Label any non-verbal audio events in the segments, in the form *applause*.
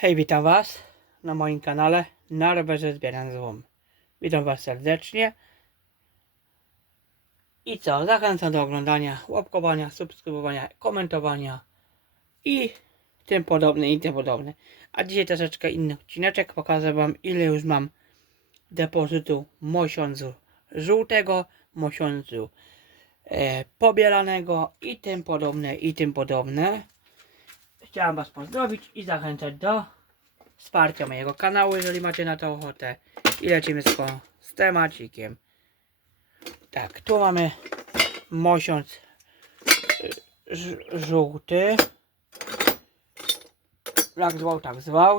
Hej, witam Was na moim kanale na rowerze zbieram złom. Witam Was serdecznie. I co? Zachęcam do oglądania, łapkowania, subskrybowania, komentowania i tym podobne i tym podobne. A dzisiaj troszeczkę inny odcineczek. Pokażę Wam ile już mam depozytu mosiądzu żółtego, mosiądzu e, pobielanego i tym podobne i tym podobne. Chciałem Was pozdrowić i zachęcać do wsparcia mojego kanału, jeżeli macie na to ochotę. I lecimy z, z temacikiem. Tak, tu mamy mosiąc y, żółty. Jak zwał, tak zwał.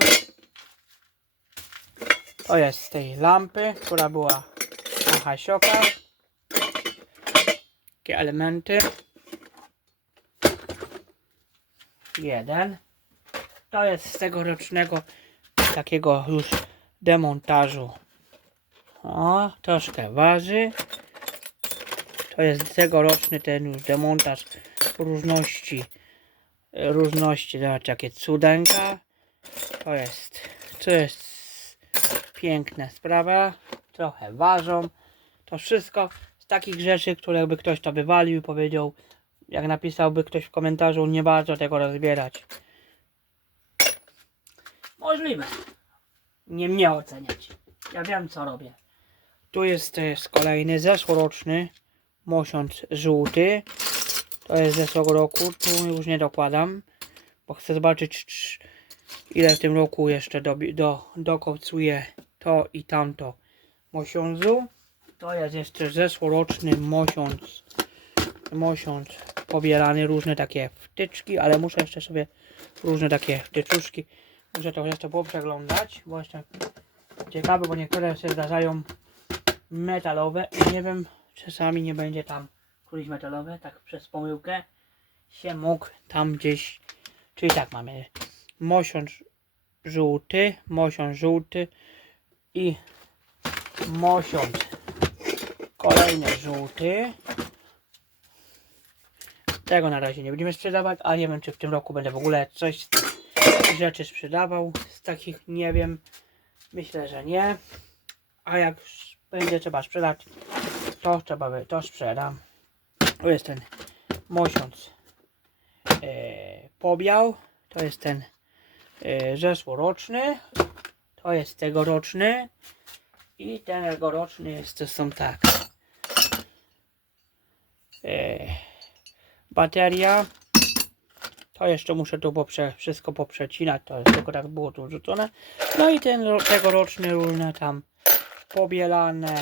To jest z tej lampy, która była na hasioka. Takie elementy. jeden. To jest z tegorocznego takiego już demontażu. O, troszkę waży. To jest tegoroczny ten już demontaż różności. Różności, zobacz jakie cudenka. To jest, to jest piękna sprawa. Trochę ważą. To wszystko z takich rzeczy, które by ktoś to wywalił i powiedział, jak napisałby ktoś w komentarzu, nie warto tego rozbierać. Możliwe. Nie mnie oceniać. Ja wiem co robię. Tu jest, jest kolejny zeszłoroczny mosiąc żółty. To jest z zeszłego roku. Tu już nie dokładam, bo chcę zobaczyć czy- ile w tym roku jeszcze do, do, dokocuję to i tamto mosiądzu. To jest jeszcze zeszłoroczny mosiąc mosiąc pobierany, różne takie wtyczki, ale muszę jeszcze sobie różne takie wtyczuszki, muszę to jeszcze poprzeglądać, jeszcze ciekawe, bo niektóre się zdarzają metalowe i nie wiem, czasami nie będzie tam któryś metalowe, tak przez pomyłkę się mógł tam gdzieś, czyli tak mamy. Mosiąc żółty, mosiąc żółty i mosiąc kolejny żółty. Tego na razie nie będziemy sprzedawać, a nie wiem czy w tym roku będę w ogóle coś rzeczy sprzedawał. Z takich nie wiem. Myślę, że nie. A jak będzie trzeba sprzedać, to trzeba by, to sprzedam. To jest ten mosiąc e, pobiał. To jest ten e, zeszłoroczny. To jest tegoroczny. I ten tegoroczny jest, to są tak. E, bateria. To jeszcze muszę tu poprze, wszystko poprzecinać, to jest tylko tak było tu rzucone. No i ten ro- tegoroczny różne tam pobielane,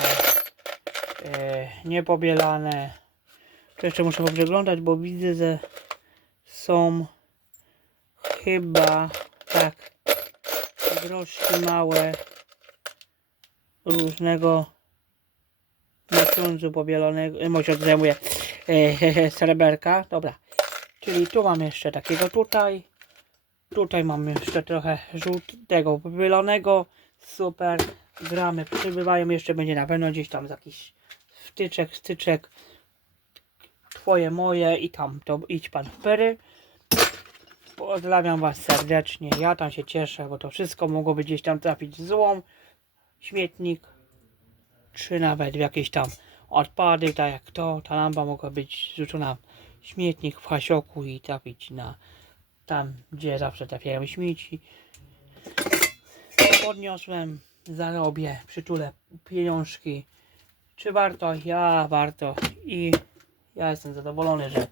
e, niepobielane. To jeszcze muszę poprzeglądać, bo widzę, że są chyba tak groszki małe różnego mosiądzu pobielonego, mosiądz zajmuje e, *laughs* sreberka, dobra. Czyli tu mam jeszcze takiego tutaj. Tutaj mamy jeszcze trochę żółtego pobielonego. Super. Gramy przybywają. Jeszcze będzie na pewno gdzieś tam z jakiś wtyczek, styczek. Twoje, moje i tam. To idź pan w pery. Pozdrawiam was serdecznie. Ja tam się cieszę, bo to wszystko mogłoby gdzieś tam trafić złom. Śmietnik. Czy nawet w jakieś tam odpady, tak jak to, ta lampa mogła być rzucona w śmietnik w hasioku i trafić na tam, gdzie zawsze trafiają śmieci. Podniosłem, zarobię, przytulę pieniążki. Czy warto? Ja warto i ja jestem zadowolony, że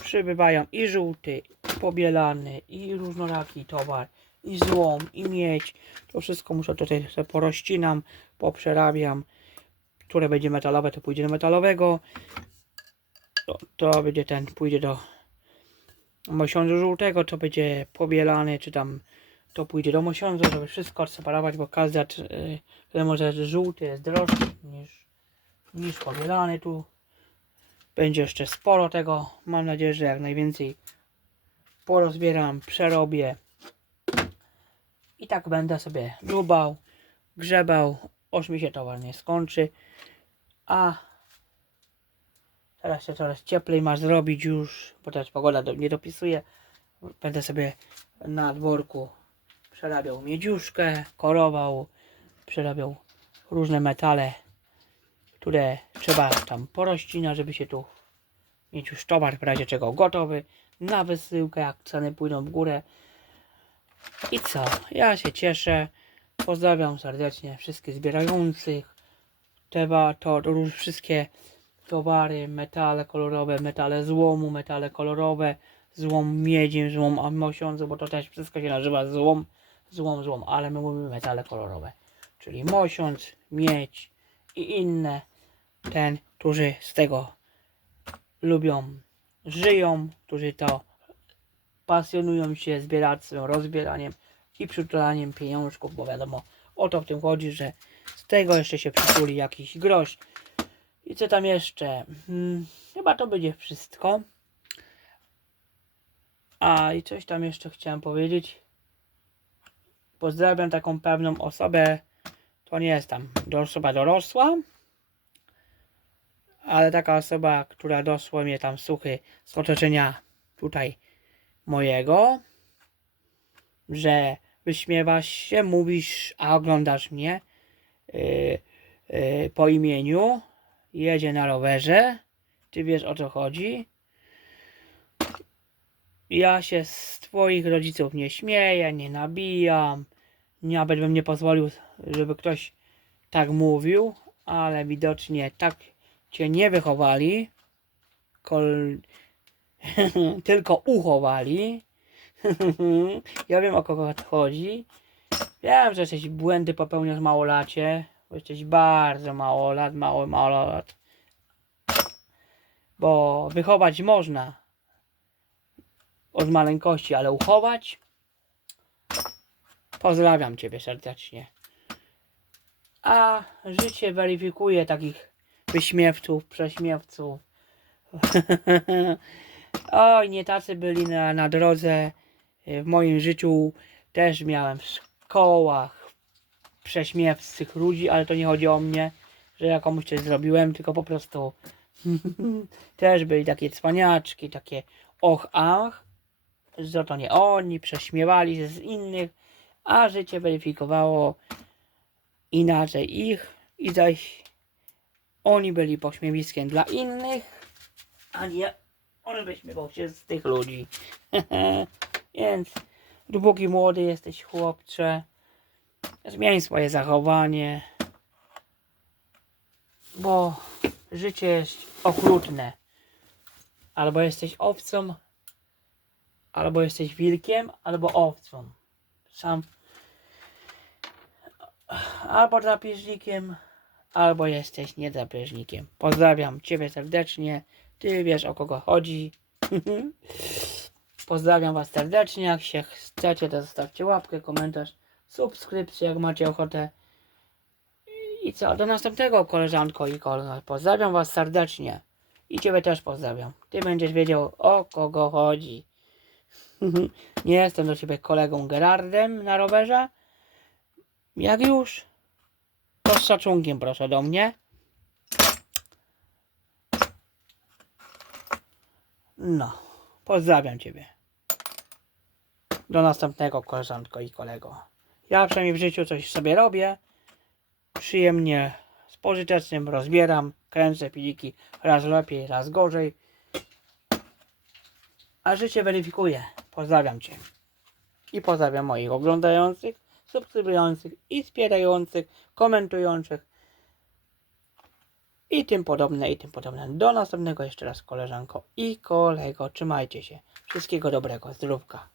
przybywają i żółty, i pobielany, i różnoraki towar, i złom, i miedź. To wszystko muszę tutaj sobie porozcinam, poprzerabiam które będzie metalowe, to pójdzie do metalowego. To, to będzie ten, pójdzie do mosiądzu żółtego, to będzie pobielany, czy tam to pójdzie do mosiądzu, żeby wszystko odseparować, bo każdy, yy, wiadomo, że żółty jest droższy niż, niż pobielany tu. Będzie jeszcze sporo tego, mam nadzieję, że jak najwięcej porozbieram, przerobię i tak będę sobie dubał, grzebał, aż mi się towar nie skończy. A teraz się coraz cieplej ma zrobić już, bo teraz pogoda do, nie dopisuje. Będę sobie na dworku przerabiał miedziuszkę, korował, przerabiał różne metale, które trzeba tam porościnać, żeby się tu mieć już towar w razie czego gotowy na wysyłkę, jak ceny pójdą w górę. I co? Ja się cieszę. Pozdrawiam serdecznie wszystkich zbierających. Trzeba to, to róż- wszystkie towary, metale kolorowe, metale złomu, metale kolorowe, złom miedzi, złom mosiądzu, bo to też wszystko się nazywa złom, złom, złom, ale my mówimy metale kolorowe, czyli mosiądz, miedź i inne, ten, którzy z tego lubią, żyją, którzy to pasjonują się zbieractwem, rozbieraniem i przytulaniem pieniążków, bo wiadomo, o to w tym chodzi, że z tego jeszcze się przytuli jakiś grosz. I co tam jeszcze? Hmm, chyba to będzie wszystko. A i coś tam jeszcze chciałem powiedzieć. Pozdrawiam taką pewną osobę. To nie jest tam osoba dorosła, ale taka osoba, która dosłownie tam suchy z otoczenia tutaj mojego, że wyśmiewasz się, mówisz, a oglądasz mnie yy, yy, po imieniu, jedzie na rowerze, ty wiesz o co chodzi. Ja się z twoich rodziców nie śmieję, nie nabijam, nawet bym nie pozwolił, żeby ktoś tak mówił, ale widocznie tak cię nie wychowali, kol... *laughs* tylko uchowali. *laughs* ja wiem o kogo chodzi. Wiem, że jesteś błędy popełniasz małolacie, bo jesteś bardzo mało lat, mało, mało lat. Bo wychować można od maleńkości, ale uchować pozdrawiam Ciebie serdecznie. A życie weryfikuje takich wyśmiewców, prześmiewców. *laughs* Oj, nie tacy byli na, na drodze. W moim życiu też miałem w szkołach prześmiewczych ludzi, ale to nie chodzi o mnie, że ja komuś coś zrobiłem, tylko po prostu *laughs* też byli takie cwaniaczki, takie och, ach, że to nie oni, prześmiewali się z innych, a życie weryfikowało inaczej ich i zaś oni byli pośmiewiskiem dla innych, a nie on wyśmiewał się z tych ludzi. *laughs* Więc dopóki młody jesteś chłopcze, zmień swoje zachowanie, bo życie jest okrutne. Albo jesteś owcą, albo jesteś wilkiem, albo owcą. Sam albo drapieżnikiem, albo jesteś niedrapieżnikiem. Pozdrawiam Ciebie serdecznie. Ty wiesz o kogo chodzi. *laughs* Pozdrawiam Was serdecznie. Jak się chcecie, to zostawcie łapkę, komentarz, subskrypcję, jak macie ochotę. I co? Do następnego, koleżanko i kolega. Pozdrawiam Was serdecznie. I Ciebie też pozdrawiam. Ty będziesz wiedział o kogo chodzi. *laughs* Nie jestem do Ciebie kolegą Gerardem na rowerze. Jak już, to z szacunkiem proszę do mnie. No, pozdrawiam Ciebie. Do następnego, koleżanko i kolego. Ja przynajmniej w życiu coś sobie robię. Przyjemnie, z pożytecznym rozbieram, kręcę piliki raz lepiej, raz gorzej. A życie weryfikuje. Pozdrawiam Cię. I pozdrawiam moich oglądających, subskrybujących i wspierających, komentujących i tym podobne, i tym podobne. Do następnego jeszcze raz koleżanko i kolego. Trzymajcie się. Wszystkiego dobrego. Zdrówka.